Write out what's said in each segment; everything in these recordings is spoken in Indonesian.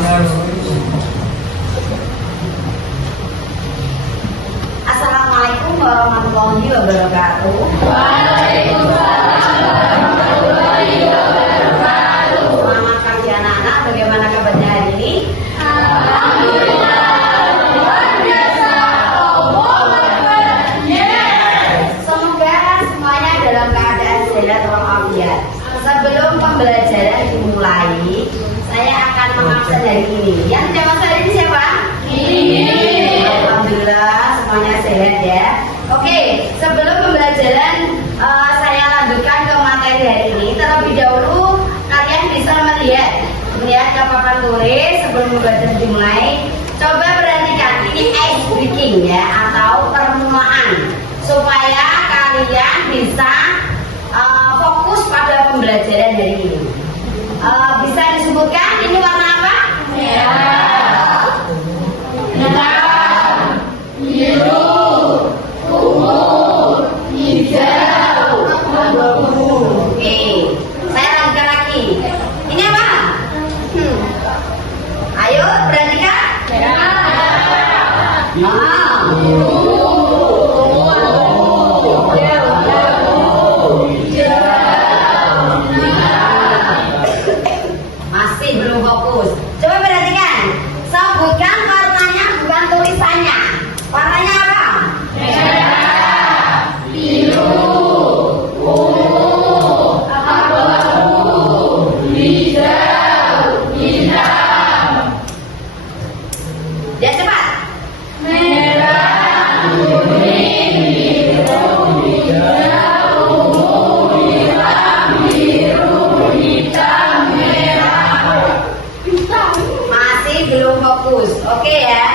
Assalamualaikum warahmatullahi wabarakatuh. Waalaikumsalam warahmatullahi wabarakatuh. Selamat pagi anak-anak, bagaimana kabarnya hari ini? Alhamdulillah, luar biasa. Allahu Akbar. Semoga semuanya dalam keadaan sehat walafiat. Sebelum pembelajaran dimulai, saya akan mengabsen hari ini. Yang jawab hari ini siapa? Alhamdulillah semuanya sehat ya. Oke, sebelum pembelajaran saya lanjutkan ke materi hari ini. Terlebih dahulu kalian bisa melihat ke papan tulis sebelum pembelajaran dimulai. Coba perhatikan, ini ice breaking ya, atau permulaan, supaya kalian bisa fokus pada pembelajaran hari ini. Bisa disebutkan ini warna apa? Merah, hitam, biru, ungu, hijau, abu-abu. Oke, saya lanjutkan lagi. Ini apa? Ayo perhatikan. Masih belum fokus. Coba perhatikan. Sebutkan warnanya, bukan tulisannya. Warnanya apa? Merah, biru, ungu, abu-abu, hijau, hitam. Ya cepat. Merah, kuning, biru, hijau, ungu, hitam, biru, hitam, merah. Masih belum fokus. Oke ya.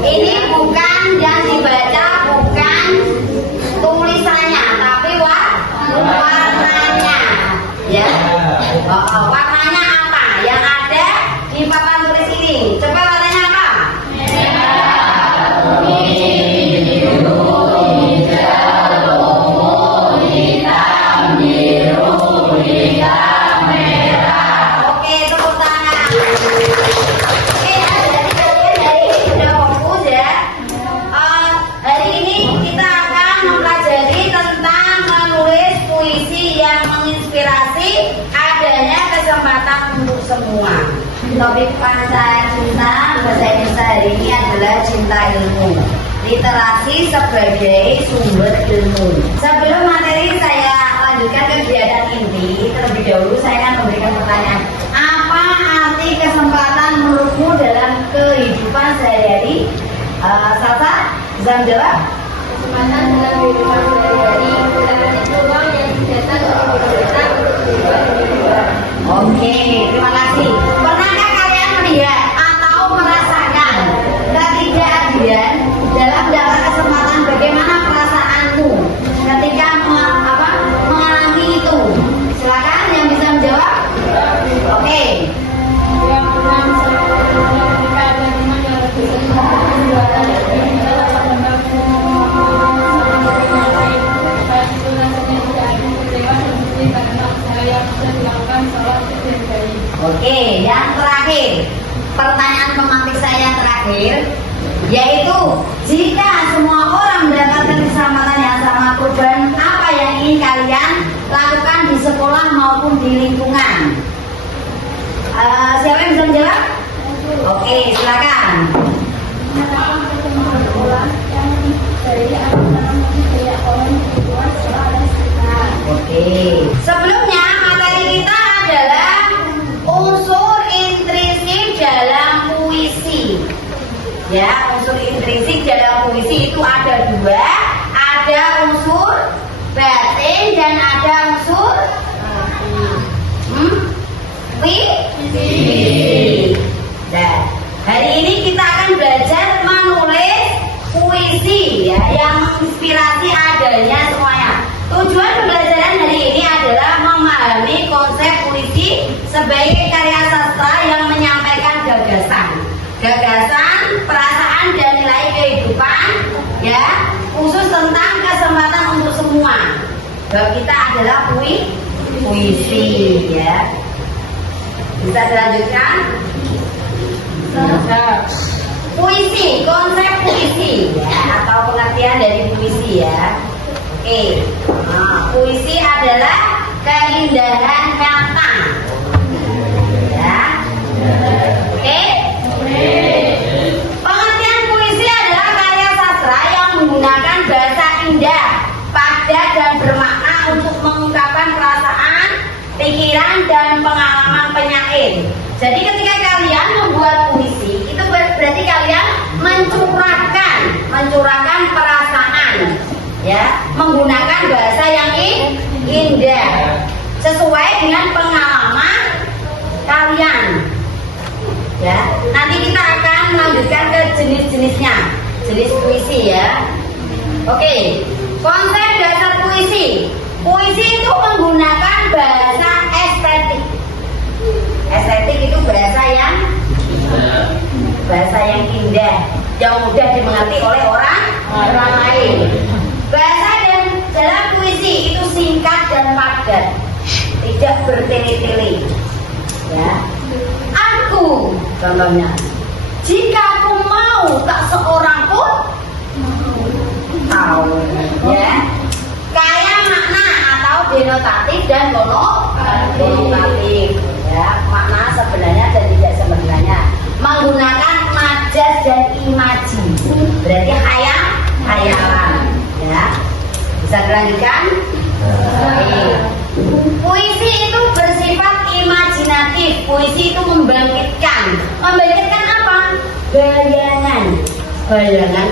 Ini bukan yang dibaca, bukan tulisannya, tapi warnanya. Ya. Warnanya apa? Yang ada di papan tulis ini. Coba warnanya apa? Oke, tepuk tangan. Oke, jadi kalian hari ini sudah fokus ya. Hari ini kita akan mempelajari tentang menulis puisi yang menginspirasi, adanya kesempatan untuk semua. Topik bahasa cinta bahasa Indonesia hari ini adalah cinta ilmu. Literasi sebagai sumber ilmu. Sebelum materi saya lanjutkan kegiatan inti, terlebih dahulu saya akan memberikan pertanyaan. Apa arti kesempatan menurutmu dalam kehidupan sehari-hari? Safa, bisa menjawab? Kesempatan dalam kehidupan sehari-hari adalah peluang yang datang kepada kita untuk berubah lebih baik. Oke, terima kasih. Pernahkah kalian melihat atau merasakan ketidakadilan dalam dapat kesempatan? Bagaimana perasaanmu ketika mengalami itu? Silakan yang bisa menjawab. Oke. Yang pernah ketika ada teman yang lebih kesempatan jualan dan kita dapat membantu lain, baik itu rasanya tidak ada kecewa dan sedih karena usaha yang sudah dilakukan seolah tidak baik. Oke, yang terakhir, pertanyaan pemantik saya yang terakhir, yaitu jika semua orang mendapatkan kesempatan yang sama, perubahan apa yang ingin kalian lakukan di sekolah maupun di lingkungan? Siapa yang bisa menjawab? Oke, silakan. Menyatakan pertemuan sekolah yang dari anak-anak tidak orang lingkungan sekolah dan sekitar. Oke. Sebelumnya materi kita adalah unsur intrinsik dalam puisi. Ya, unsur intrinsik dalam puisi itu ada dua. Ada unsur batin dan ada unsur puisi. Nah, hari ini kita akan belajar menulis puisi ya, yang menginspirasi adanya semuanya. Tujuan pembelajaran hari ini adalah memahami konsep puisi sebagai karya sastra yang menyampaikan gagasan, perasaan dan nilai kehidupan ya, khusus tentang kesempatan untuk semua. Bab kita adalah puisi ya. Bisa dilanjutkan? Puisi, konsep puisi ya, atau pengertian dari puisi ya. Oke, nah, puisi adalah keindahan kata ya. Oke. Pengertian puisi adalah karya sastra yang menggunakan bahasa indah, padat dan bermakna untuk mengungkapkan perasaan, pikiran dan pengalaman penyair. Jadi ketika kalian membuat puisi, itu berarti kalian mencurahkan perasaan, ya, menggunakan bahasa yang indah, sesuai dengan pengalaman kalian. Ya, nanti kita akan melanjutkan ke jenis-jenisnya, jenis puisi ya. Oke, konsep dasar puisi. Puisi itu menggunakan bahasa estetik. Estetik itu bahasa yang indah, yang mudah dimengerti oleh orang lain. Bahasa dan dalam puisi itu singkat dan padat, tidak bertele-tele. Ya, aku contohnya, jika aku mau tak seorang pun tahu. Ya, kaya makna atau denotatif dan konotatif. Ya, makna sebenarnya dan tidak sebenarnya, menggunakan majas dan imaji, berarti hayalan ya. Bisa dilanjutkan? Puisi itu bersifat imajinatif. Puisi itu membangkitkan apa? Bayangan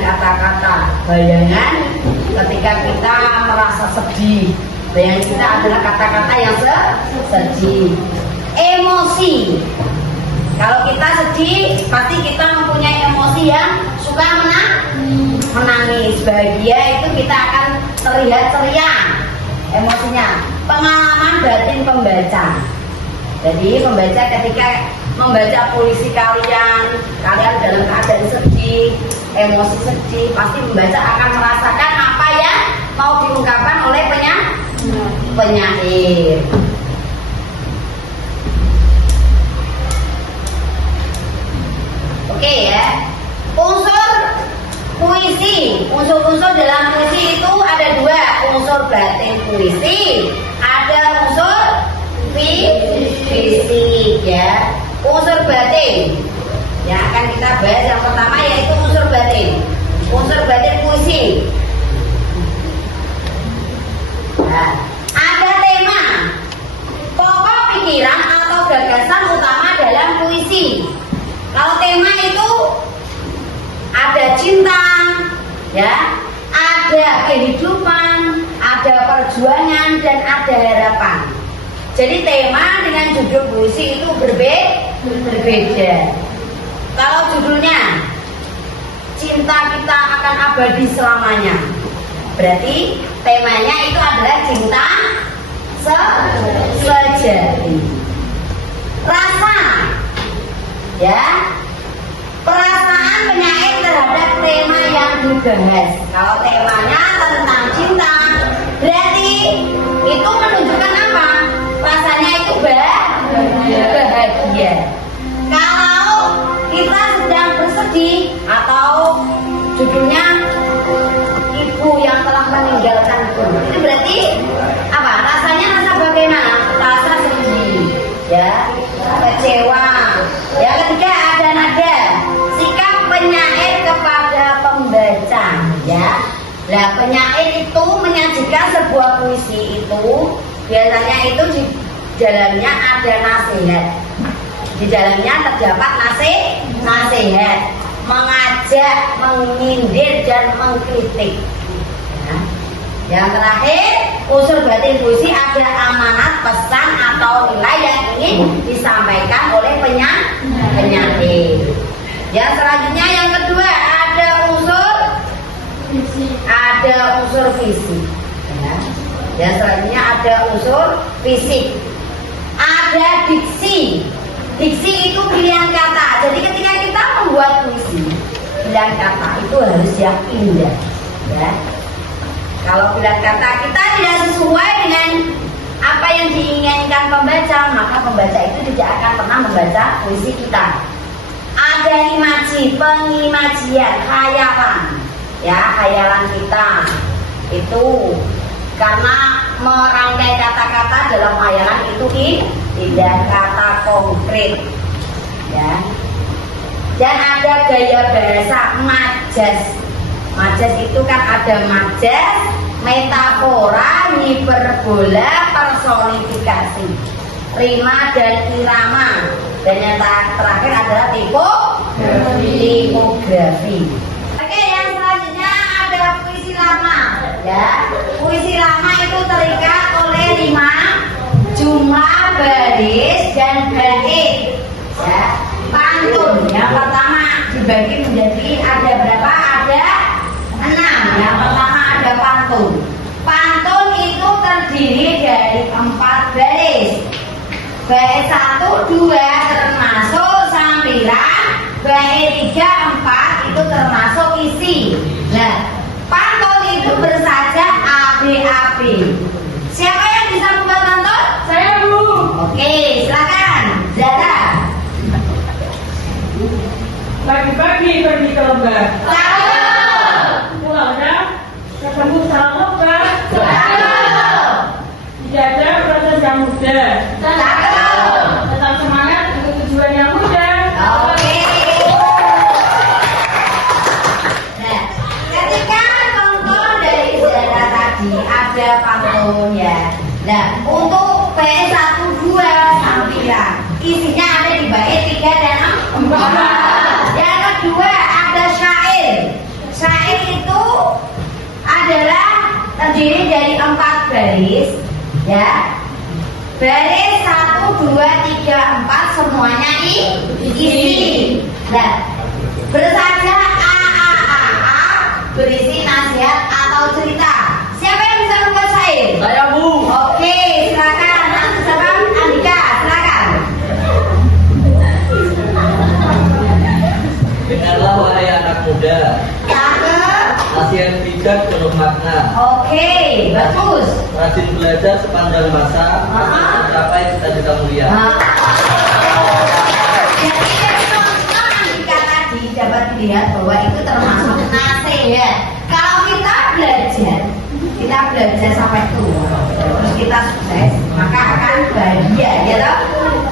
kata-kata, bayangan ketika kita merasa sedih. Bayangan kita adalah kata-kata yang sedih. Emosi, kalau kita sedih pasti kita mempunyai emosi yang suka menangis. Bahagia itu kita akan terlihat ceria emosinya. Pengalaman batin pembaca, jadi pembaca ketika membaca puisi kalian dalam keadaan sedih, emosi sedih, pasti membaca akan merasakan apa yang mau diungkapkan oleh penyair. Oke ya, unsur puisi, unsur-unsur dalam puisi itu ada dua, unsur batin puisi, ada unsur fisik ya. Unsur batin yang akan kita bahas yang pertama yaitu unsur batin. Unsur batin puisi. Nah, ada tema, pokok pikiran atau gagasan utama dalam puisi. Kalau tema itu ada cinta, ya, ada kehidupan, ada perjuangan dan ada harapan. Jadi tema dengan judul puisi itu berbeda. Kalau judulnya cinta kita akan abadi selamanya, berarti temanya itu adalah cinta sejati. Rasa, ya, perasaan penyair terhadap tema yang dibahas. Kalau temanya tentang cinta, berarti itu menunjukkan apa? Rasanya itu bahagia. Kalau kita sedang bersedih atau judulnya ibu yang telah meninggalkanku, itu berarti apa? Rasanya rasa bagaimana? Rasa sedih, ya, kecewa. Yang ketiga ada nada, sikap penyair kepada pembaca, ya. Nah, penyair itu menyajikan sebuah puisi itu biasanya itu di dalamnya ada nasihat. Di dalamnya terdapat nasihat, mengajak, menyindir dan mengkritik. Ya. Yang terakhir, unsur batin puisi ada amanat, pesan atau nilai yang ingin disampaikan oleh penyair. Yang selanjutnya yang kedua ada unsur fisik. Ya. Yang selanjutnya ada unsur fisik. Ada diksi. Diksi itu pilihan kata. Jadi ketika kita membuat puisi, pilihan kata itu harus yang indah. Ya. Kalau pilihan kata kita tidak sesuai dengan apa yang diinginkan pembaca, maka pembaca itu tidak akan pernah membaca puisi kita. ada imaji, pengimajian, khayalan. Ya, khayalan kita itu karena merangkai kata-kata dalam khayalan itu tidak kata konkret. Ya. Dan ada gaya bahasa majas. Majas itu kan ada majas, metafora, hiperbola, personifikasi, rima dan irama. Dan yang terakhir adalah tipografi. Oke, yang selanjutnya ada puisi lama. Ya, puisi lama itu terikat oleh 5 jumlah baris dan bait. Ya, pantun. Yang pertama dibagi menjadi ada berapa? Ada 6. Yang pertama ada pantun. Pantun itu terdiri dari 4 baris. Bait 1, 2 termasuk sambilan, bait 3, 4 itu termasuk isi. Nah, pantun itu bersaja AB-AB. Siapa yang bisa membuat pantun? Saya, Bu. Oke, silakan. Zara. Pagi-pagi pergi ke lembah. Pulangnya ketemu sama lembah. Dijajah proses yang muda. Tetap semangat untuk tujuan yang muda. Oke. Nah, ketika pantun dari Zara tadi ada pantun ya. Nah, untuk bait 1, 2 sambilan isinya ada di bait 3 dan 4. Yang kedua ada syair. Syair itu adalah terdiri dari 4 baris. Ya, baris 1, 2, 3, 4 semuanya diisi. Nah, bersaja A berisi nasihat atau cerita. Siapa yang bisa membuat syair? Saya, Bu. Oke, silakan. Nanti siapa? Andika, silakan. Dengarlah wahai anak muda, Cakep. nasihat bijak penuh makna. Oke, bagus. Rajin belajar sepanjang masa untuk mencapai cita-cita mulia. Jadi dari contoh Andika tadi dapat dilihat bahwa itu termasuk nasihat. Kalau kita belajar sampai tua, terus kita sukses, maka akan bahagia, ya toh?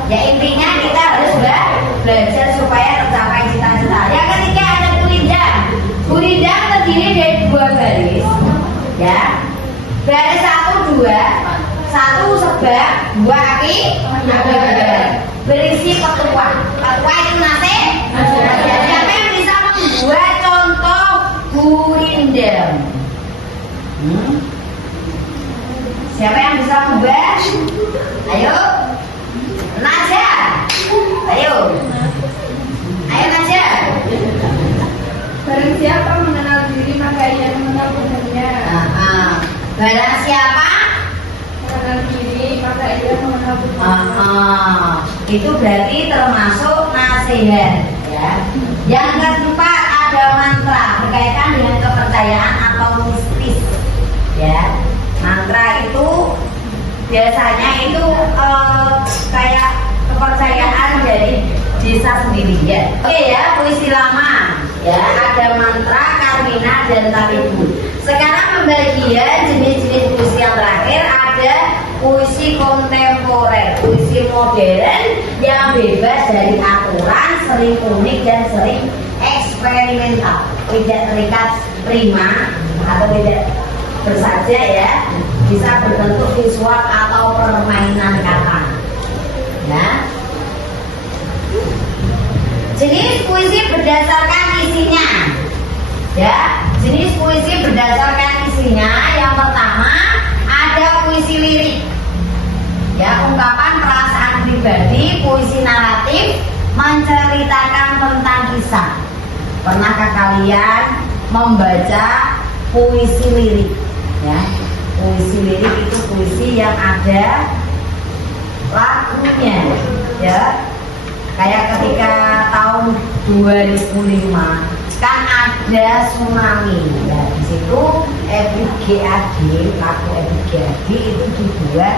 Ya intinya kita harus belajar supaya tercapai cita-cita. Yang ketiga ada gurindam. Gurindam terdiri dari 2 baris, ya. Baris 1, 2, 1 sebab, 2 akibat. Berisi petua. Petua itu nasihat. Siapa yang bisa membuat contoh gurindam? Siapa yang bisa membuat? Ayo, Naja. Ayo, Naja. Barang siapa mengenal diri maka ia mengenal Tuhannya. Barang siapa Mengenal diri maka ia mengenal Tuhannya. itu berarti termasuk nasihat. Ya. Yang keempat ada mantra berkaitan dengan kepercayaan atau mistis. Ya, mantra itu biasanya itu kayak kepercayaan dari desa sendiri ya. Oke ya, puisi lama ya, ada mantra, karmina dan talibu. Sekarang pembagian jenis-jenis puisi yang terakhir ada puisi kontemporer, puisi modern yang bebas dari aturan, sering unik dan sering eksperimental, tidak terikat rima atau tidak bersaja ya, bisa berbentuk visual atau permainan kata. Ya. Jenis puisi berdasarkan isinya. Ya, jenis puisi berdasarkan isinya. Yang pertama ada puisi lirik. Ya, ungkapan perasaan pribadi, puisi naratif menceritakan tentang kisah. Pernahkah kalian membaca puisi lirik? Ya, puisi lirik itu puisi yang ada lagunya, ya. Kayak ketika tahun 2005 kan ada tsunami, ya di situ lagu EBGAD itu dibuat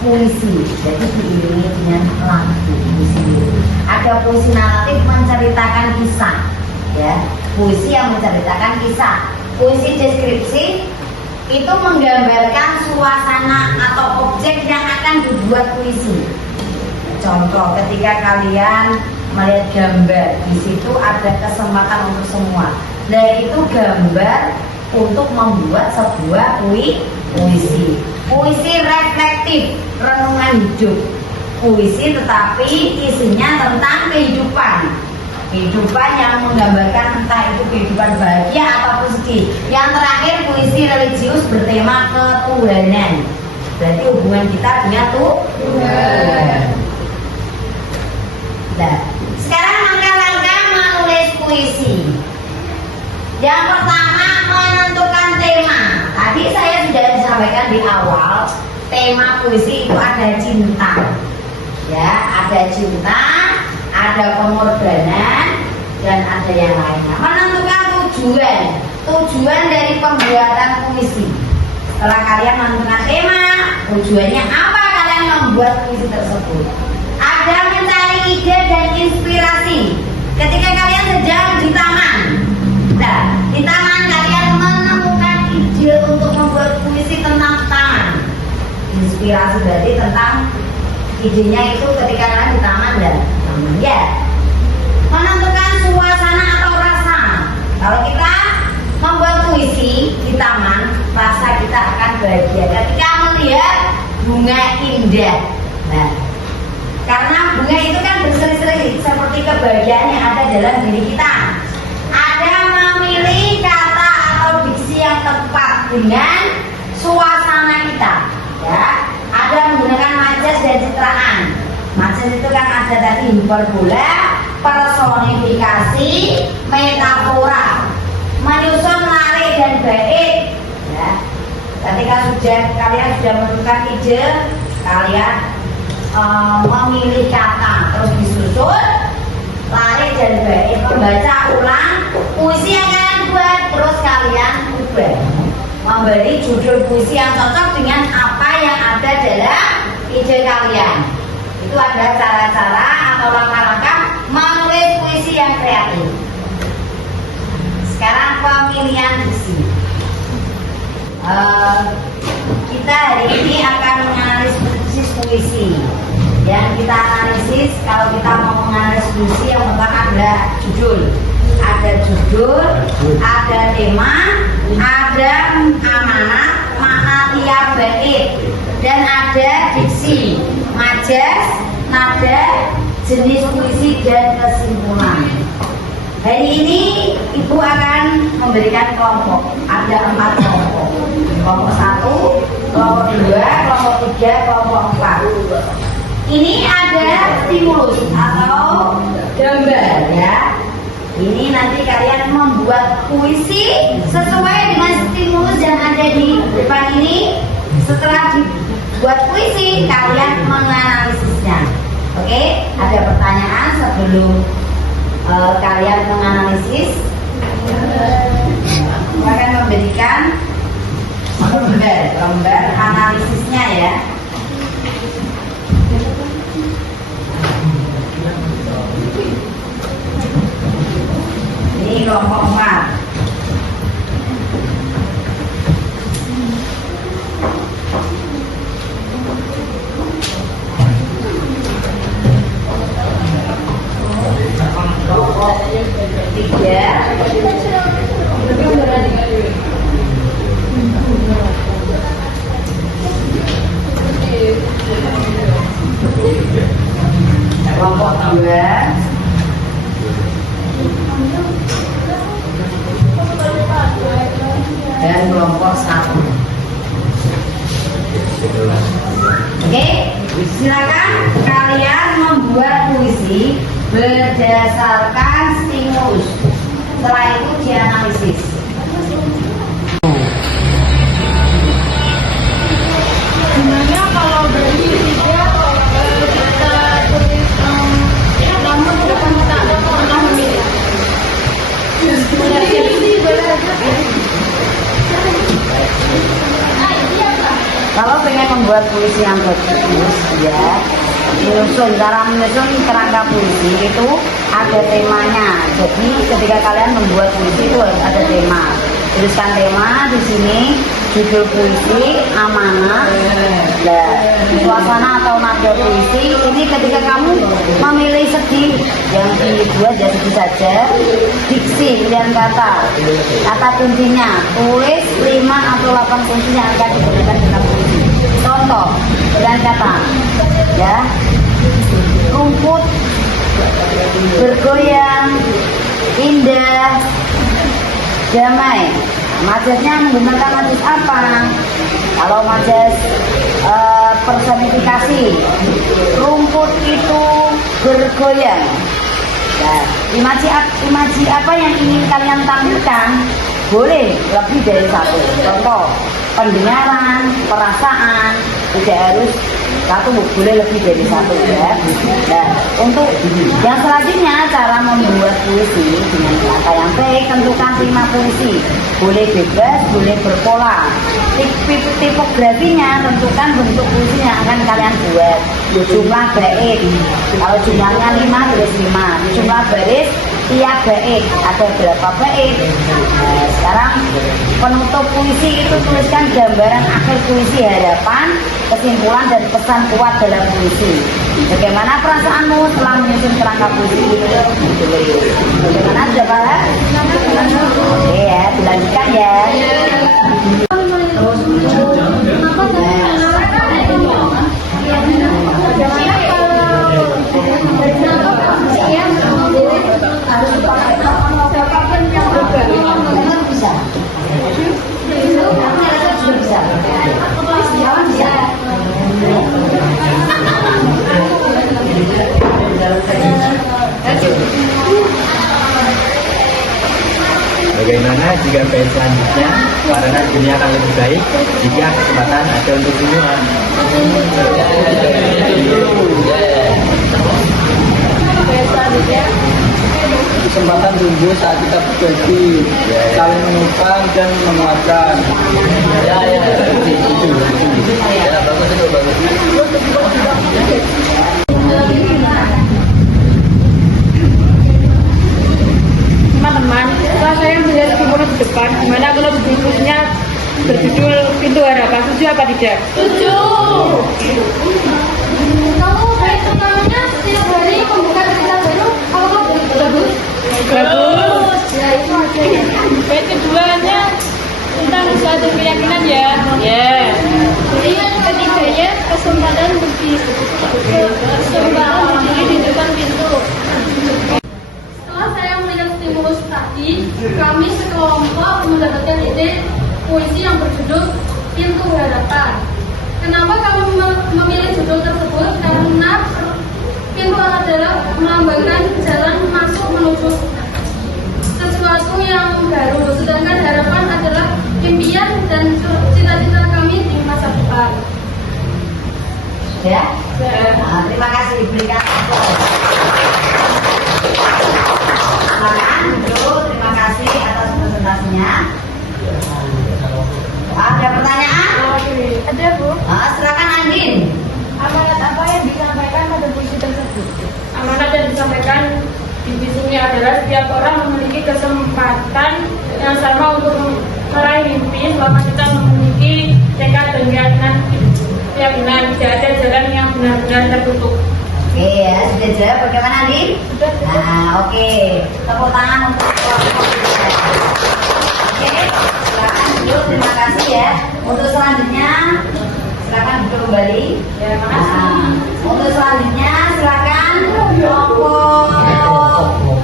puisi, jadi diiringi dengan lagu puisi. Ada puisi naratif menceritakan kisah, ya, puisi yang menceritakan kisah. Puisi deskripsi itu menggambarkan suasana atau objek yang akan dibuat puisi. Contoh, ketika kalian melihat gambar, di situ ada kesempatan untuk semua. Nah, itu gambar untuk membuat sebuah puisi. Puisi reflektif, renungan hidup. Puisi tetapi isinya tentang kehidupan. Kehidupan yang menggambarkan entah itu kehidupan bahagia ataupun sedih. Yang terakhir puisi religius bertema ketuhanan. Berarti hubungan kita dengan Tuhan. Nah, sekarang langkah-langkah menulis puisi. Yang pertama, menentukan tema. Tadi saya sudah disampaikan di awal, tema puisi itu ada cinta. Ya, ada cinta, ada pengorbanan, dan ada yang lainnya. Menentukan tujuan dari pembuatan puisi. Setelah kalian menentukan tema, tujuannya apa kalian membuat puisi tersebut? Ada mencari ide dan inspirasi. Ketika kalian sedang di taman, nah, di taman kalian menemukan ide untuk membuat puisi tentang taman. Inspirasi berarti tentang idenya itu ketika kalian di taman dan taman, ya. Menentukan suasana atau rasa. Kalau kita membuat puisi di taman, rasa kita akan bahagia ketika melihat bunga indah. Nah, karena bunga itu kan berseri-seri seperti kebahagiaan yang ada dalam diri kita. Ada memilih kata atau diksi yang tepat dengan suasana kita, ya. Ada menggunakan majas dan citraan. Majas itu kan ada tadi hiperbola, personifikasi, metafora, menyusun lari dan bait, ya. Ketika kalian sudah menentukan ide, kalian memilih kata terus disusun lari dan bait, membaca ulang puisi yang kalian buat, terus kalian ubah, memberi judul puisi yang cocok dengan apa yang ada dalam ide kalian. Itu adalah cara-cara atau langkah-langkah menulis puisi yang kreatif. Sekarang pemilihan diksi. Kita hari ini akan menganalisis puisi. Yang kita analisis, kalau kita mau menganalisis puisi, yang pertama ada judul. Ada judul, ada tema, ada amanat, makna tiap bait, dan ada diksi, majas, nada, jenis puisi, dan kesimpulan. Hari ini Ibu akan memberikan kelompok. Ada 4 kelompok. Kelompok 1, kelompok 2, kelompok 3, kelompok 4. Ini ada stimulus atau gambar, ya. Ini nanti kalian membuat puisi sesuai dengan stimulus yang ada di depan ini. Setelah dibuat puisi, kalian menganalisisnya. Oke, ada pertanyaan sebelum kalian menganalisis? Akan memberikan gambar analisisnya, ya. Ini kelompok 4. Kelompok 3. Kelompok 2. Dan kelompok 1. Oke, silakan kalian membuat puisi berdasarkan stimulus. Setelah itu dianalisis. Sebenarnya kalau dari tiga kita tulis namun bukan tak pernah memilih. Kalau pengen membuat puisi yang bagus ya. Cara menyusun kerangka puisi itu ada temanya. Jadi ketika kalian membuat puisi itu harus ada tema. Tuliskan tema di sini, judul puisi, amanat, suasana atau nada puisi. Ini ketika kamu memilih segi yang dibuat jadi saja, diksi, pilihan kata kuncinya, tulis 5 atau 8 kunci yang akan digunakan dalam puisi. Contoh, pilihan kata, ya, rumput bergoyang, indah, damai. Majesnya menggunakan majes apa? Kalau majes personifikasi, rumput itu bergoyang. Nah, imaji apa yang ingin kalian tampilkan? Boleh lebih dari satu. Contoh, pendengaran, perasaan, tidak harus satu, boleh lebih dari satu ya. Nah, untuk yang selanjutnya cara membuat puisi dengan kata yang baik, tentukan tema puisi. Boleh bebas, boleh berpola. Tipografinya tentukan bentuk puisi yang akan kalian buat. Jumlah bait. Kalau jumlahnya 5, tulis 5. Jumlah baris tiap bait. Ada berapa bait? Nah, sekarang penutup puisi itu tuliskan gambaran akhir puisi, harapan, kesimpulan dan pesan kuat dalam puisi. Bagaimana perasaanmu setelah menyusun kerangka puisi ini? Bagaimana, sudah paham? Oke ya, dilanjutkan ya. Bagaimana jika bait selanjutnya, karena dunia akan lebih baik jika kesempatan ada untuk semua. Kesempatan tumbuh saat kita berbagi, saling menopang dan menguatkan. Teman-teman, setelah saya melihat simbolis di depan, gimana kalau bukunya berjudul Pintu Harapan? Setuju apa tidak? Setuju. Kamu baik pertamanya setiap hari membuka cerita baru, apakah bagus? Bagus. Ya itu aja. Bait keduanya tentang suatu keyakinan ya. Ya. Jadi yang ketiganya kesempatan berdiri di depan pintu. Setelah saya melihat stimulus tadi, kami sekelompok mendapatkan ide puisi yang berjudul Pintu Harapan. Kenapa kami memilih judul tersebut? Karena pintu adalah melambangkan jalan masuk menuju sesuatu yang baru, sedangkan harapan adalah impian dan cita-cita kami di masa depan. Ya? Nah, terima kasih, berikan silakan duduk. Terima kasih atas presentasinya. Ada pertanyaan? Ada, Bu. Nah, silakan Andin. Amanat apa yang disampaikan pada puisi tersebut? Amanat yang disampaikan di puisi ini adalah setiap orang memiliki kesempatan yang sama untuk meraih mimpi selama kita memiliki tekad dan keyakinan tidak ada jalan yang benar-benar tertutup. Oke ya, sudah jawab. Bagaimana Andin? Nah, oke. Tepuk tangan untuk kelompok kita. Oke, silakan duduk. Terima kasih ya. Untuk selanjutnya, silakan duduk kembali. Ya, makasih. Nah, untuk selanjutnya silakan kelompok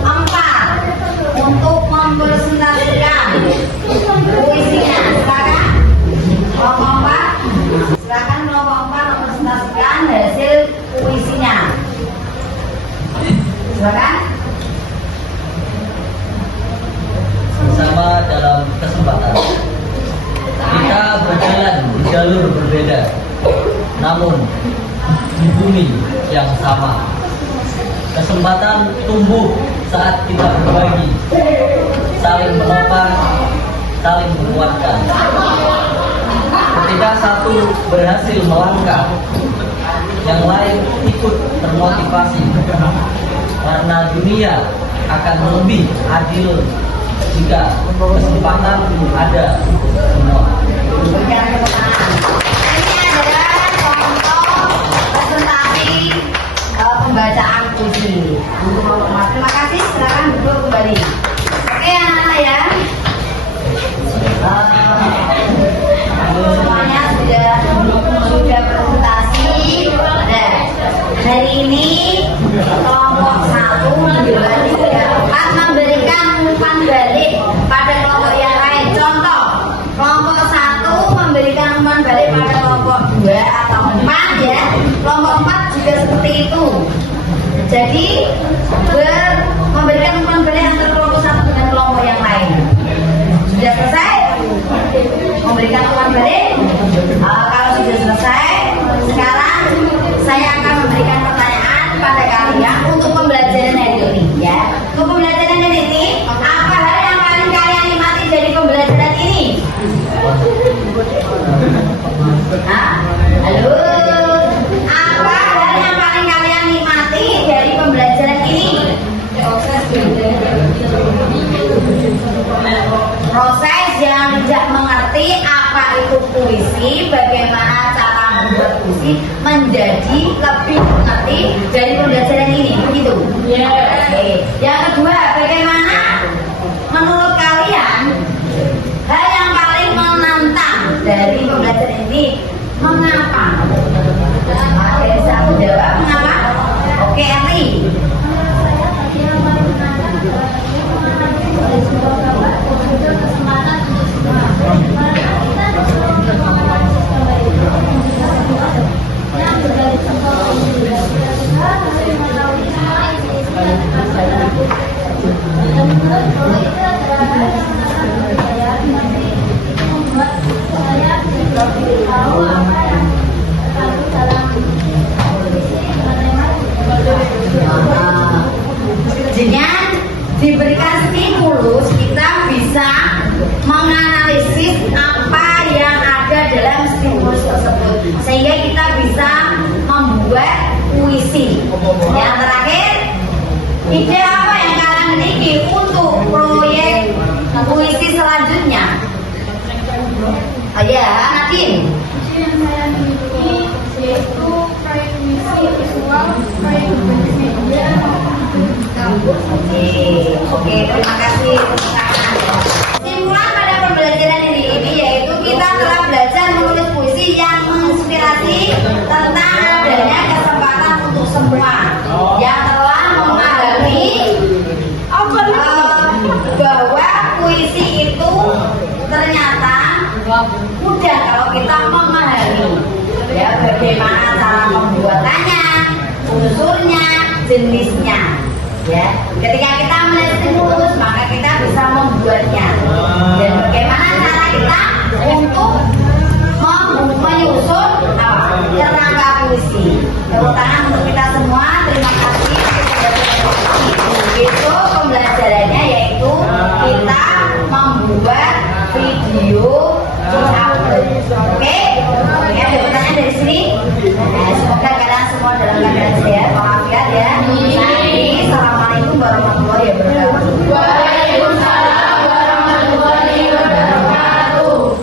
4 untuk mempresentasikan puisinya. Silakan kelompok 4. Silakan kelompok 4 mempresentasikan hasil puisinya. Silakan. Bersama dalam kesempatan kita berjalan di jalur berbeda, namun di bumi yang sama. Kesempatan tumbuh saat kita berbagi, saling menopang, saling menguatkan. Ketika satu berhasil melangkah, yang lain ikut termotivasi. Karena dunia akan lebih adil jika kesempatan ada semua. Berikan tepuk tangan. Ini adalah contoh presentasi pembacaan puisi. Terima kasih. Silakan duduk kembali. Oke anak-anak ya. Semuanya sudah presentasi. Nah, hari ini kelompok 1 memberikan umpan balik pada kelompok yang lain. Contoh, kelompok 1 memberikan umpan balik pada kelompok 2 atau 4 ya. Kelompok 4 juga seperti itu. Jadi memberikan umpan balik antara kelompok 1 dengan kelompok yang lain. Sudah selesai? Memberikan umpan balik? Kalau sudah selesai, sekarang saya akan memberikan pertanyaan pada kalian untuk pembelajaran hari ini ya. Untuk pembelajaran hari ini, apa hal yang paling kalian nikmati dari pembelajaran ini? Hah? Halo? Apa hal yang paling kalian nikmati dari pembelajaran ini? Proses yang tidak mengerti apa itu puisi, bagaimana cara membuat puisi menjadi lebih mengerti dari pembelajaran ini, begitu? Ya. Oke. Yang kedua, bagaimana menurut kalian hal yang paling menantang dari pembelajaran ini? Mengapa? Ada yang bisa menjawab mengapa? Oke, Eli. Dengan diberikan stimulus, kita bisa menganalisis apa yang ada dalam stimulus tersebut, sehingga kita bisa membuat puisi. Yang terakhir, ide apa yang kalian miliki untuk proyek puisi selanjutnya? Ya, Nadine. Yang saya miliki yaitu proyek misi visual, proyek media. Oke, terima kasih. Kesimpulan pada pembelajaran ini yaitu kita telah belajar menulis puisi yang menginspirasi tentang adanya kesempatan untuk semua yang telah memahami bahwa puisi itu ternyata mudah kalau kita memahami ya bagaimana cara pembuatannya, unsurnya, jenisnya. Ya, ketika kita melihat stimulus maka kita bisa membuatnya. Dan bagaimana cara kita untuk menyusun kerangka puisi. Tepuk tangan untuk kita semua. Terima kasih.